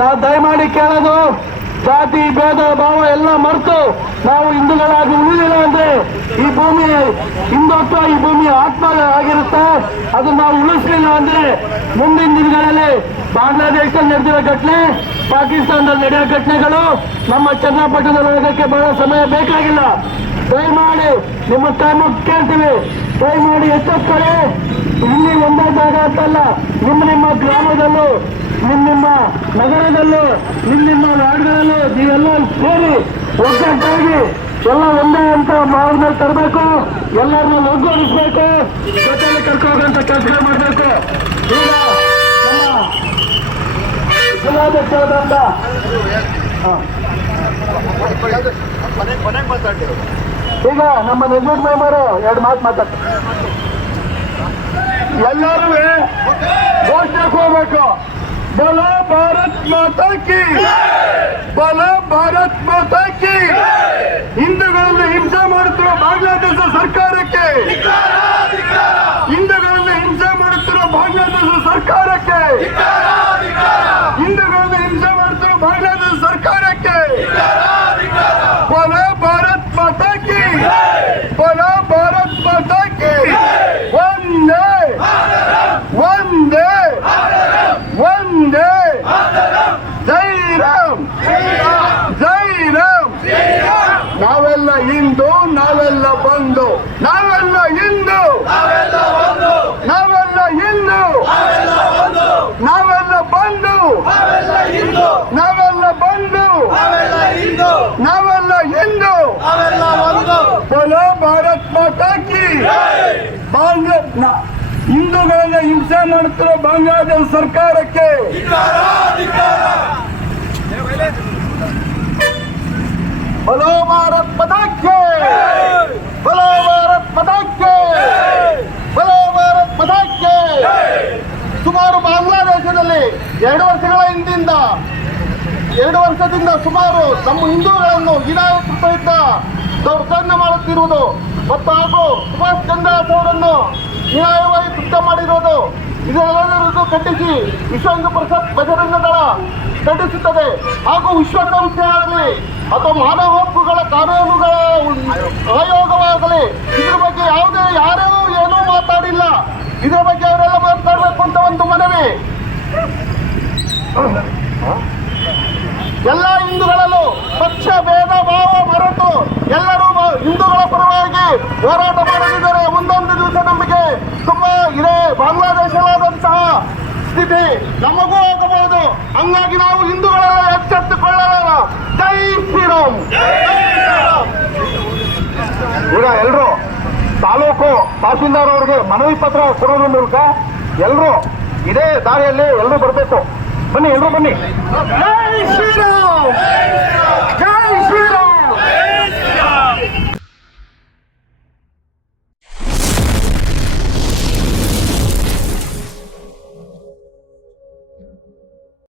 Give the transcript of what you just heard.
ನಾವು ದಯಮಾಡಿ ಕೇಳೋದು, ಜಾತಿ, ಭೇದ, ಭಾವ ಎಲ್ಲ ಮರೆತು ನಾವು ಹಿಂದೂಗಳಾಗಿ ಉಳಿದಿಲ್ಲ ಅಂದ್ರೆ ಈ ಭೂಮಿ ಹಿಂದುತ್ವ ಈ ಭೂಮಿ ಆತ್ಮ ಆಗಿರುತ್ತೆ. ಅದು ನಾವು ಉಳಿಸಲಿಲ್ಲ ಅಂದ್ರೆ ಮುಂದಿನ ದಿನಗಳಲ್ಲಿ ಬಾಂಗ್ಲಾದೇಶದಲ್ಲಿ ನಡೆದಿರೋ ಘಟನೆ, ಪಾಕಿಸ್ತಾನದಲ್ಲಿ ನಡೆಯೋ ಘಟನೆಗಳು ನಮ್ಮ ಚನ್ನಪಟ್ಟಣದಲ್ಲಿ ಹೋಗೋಕ್ಕೆ ಬಹಳ ಸಮಯ ಬೇಕಾಗಿಲ್ಲ. ದಯಮಾಡಿ ನಿಮ್ಮ ಟೈಮ್ ಕೇಳ್ತೀವಿ. ದಯಮಾಡಿ ಎಚ್ಚೆತ್ಕೊಳ್ಳಿ ಇಲ್ಲಿ ಒಂದೇ ಜಾಗ ಅಂತಲ್ಲ ನಿಮ್ಮ ನಿಮ್ಮ ಗ್ರಾಮದಲ್ಲೂ, ನಿಮ್ಮ ನಿಮ್ಮ ನಗರದಲ್ಲೂ, ನಿಮ್ಮ ನಿಮ್ಮ ವಾರ್ಡ್ಗಳಲ್ಲೂ ನೀವೆಲ್ಲ ಸೇರಿ ಒಗ್ಗಟ್ಟಾಗಿ ಎಲ್ಲ ಒಂದೇ ಅಂತ ಮಾರ್ಗದಲ್ಲಿ ತರಬೇಕು. ಎಲ್ಲರನ್ನ ಒಗ್ಗೂಡಿಸ್ಬೇಕು ಜೊತೆಯಲ್ಲಿ ಕರ್ಕೋಗಂತ ಕೆಲಸ ಮಾಡಬೇಕು. ಈಗ ಜಿಲ್ಲಾಧ್ಯಕ್ಷರಾದಂತ. ಈಗ ನಮ್ಮ ನಿರ್ಮೂಟ್ ಮೆಂಬರು ಎರಡು ಮಾತು ಮಾತಾಡ್ತಾರೆ ಎಲ್ಲರೂ ಘೋಷಣೆಗೆ ಹೋಗ್ಬೇಕು. ಬಲ ಭಾರತ್ ಮಾತಾ ಕಿ ಬಲ ಭಾರತ್ ಮಾತಾ ಕಿ ಹಿಂದೂಗಳನ್ನು ಹಿಂಸೆ ಮಾಡುತ್ತಿರುವ ಬಾಂಗ್ಲಾದೇಶ ಸರ್ಕಾರಕ್ಕೆ. ಹಿಂದೂಗಳನ್ನು ಹಿಂಸೆ ಮಾಡುತ್ತಿರುವ ಬಾಂಗ್ಲಾದೇಶ ಸರ್ಕಾರಕ್ಕೆ ಹಿಂದೂಗಳನ್ನು ಹಿಂಸೆ ಮಾಡುತ್ತಿರುವ ಬಾಂಗ್ಲಾದೇಶ ಸರ್ಕಾರಕ್ಕೆ ಬಲ ಭಾರತ್ ಮಾತಾ ಕಿ ಬಲ ಭಾರತ್ ಮಾತಾ ಕಿ ಒಂದೇ ಒಂದೇ ಒಂದೇ ಜೈ ರಾಮ್ ಜೈ ರಾಮ್ ನಾವೆಲ್ಲ ಹಿಂದೂ ನಾವೆಲ್ಲ ಬಂದು ನಾವೆಲ್ಲ ಹಿಂದೂ. ನಾವೆಲ್ಲ ಹಿಂದೂ. ನಾವೆಲ್ಲ ಬಂದು ನಾವೆಲ್ಲ ಬಂದು ನಾವೆಲ್ಲ ಹಿಂದೂ. ಬಲೋ ಭಾರತ್ ಮಾತಾ ಕಿ ಹಿಂದೂಗಳನ್ನ ಹಿಂಸೆ ಮಾಡುತ್ತಿರೋ ಬಾಂಗ್ಲಾದೇಶ ಸರ್ಕಾರಕ್ಕೆ. ಬಲೋ ಭಾರತ್ ಪದಾಕ್ಕೆ ಬಲೋ ಭಾರತ್ ಪದಾಕ್ಕೆ ಬಲೋ ಭಾರತ್ ಪದಾಕ್ಕೆ ಸುಮಾರು ಬಾಂಗ್ಲಾದೇಶದಲ್ಲಿ ಎರಡು ವರ್ಷಗಳ ಹಿಂದಿಂದ, ಎರಡು ವರ್ಷದಿಂದ ಸುಮಾರು ನಮ್ಮ ಹಿಂದೂಗಳನ್ನು ವಿನಾಯಕ ಸಹಿತ ದೌರ್ಜನ್ಯ ಮಾಡುತ್ತಿರುವುದು ಮತ್ತು ಹಾಗೂ ಸುಭಾಷ್ ಚಂದ್ರ ಅವರನ್ನು ನ್ಯಾಯವಾಗಿ ಕೃತ್ಯ ಮಾಡಿರುವುದು ಇದೆಲ್ಲದರನ್ನು ಖಂಡಿಸಿ ವಿಶ್ವ ಹಿಂದೂ ಪರಿಷತ್ ಬಜರಂಗ ದಳ ಖಂಡಿಸುತ್ತದೆ. ಹಾಗೂ ವಿಶ್ವಸಂಸ್ಥೆ ಆಗಲಿ ಅಥವಾ ಮಾನವ ಹಕ್ಕುಗಳ ಕಾನೂನುಗಳ ಆಯೋಗವಾಗಲಿ ಎಲ್ಲ ಹಿಂದೂಗಳಲ್ಲೂ ಪಕ್ಷ, ಭೇದ, ಭಾವ, ಮರೆತು ಎಲ್ಲರೂ ಹಿಂದೂಗಳ ಪರವಾಗಿ ಹೋರಾಟ ಮಾಡಲಿದ್ದಾರೆ ಒಂದೊಂದು ದಿವಸ ನಮಗೆ ತುಂಬಾ ಇದೆ. ಬಾಂಗ್ಲಾದೇಶವಾದಂತಹ ಸ್ಥಿತಿ ನಮಗೂ ಆಗಬಹುದು. ಹಂಗಾಗಿ ನಾವು ಹಿಂದೂಗಳೆಲ್ಲ ಎಚ್ಚೆತ್ತುಕೊಳ್ಳಲ್ಲ ಜೈ ಶ್ರೀರಾಮ್. ಈಗ ಎಲ್ಲರೂ ತಾಲೂಕು ತಹಸೀಲ್ದಾರ್ ಅವರಿಗೆ ಮನವಿ ಪತ್ರ ಕೊಡೋದ್ರ ಮೂಲಕ ಎಲ್ಲರೂ ಇದೇ ದಾರಿಯಲ್ಲಿ ಎಲ್ಲರೂ ಬರಬೇಕು. ಬನ್ನಿ ಎಲ್ಲರೂ ಬನ್ನಿ.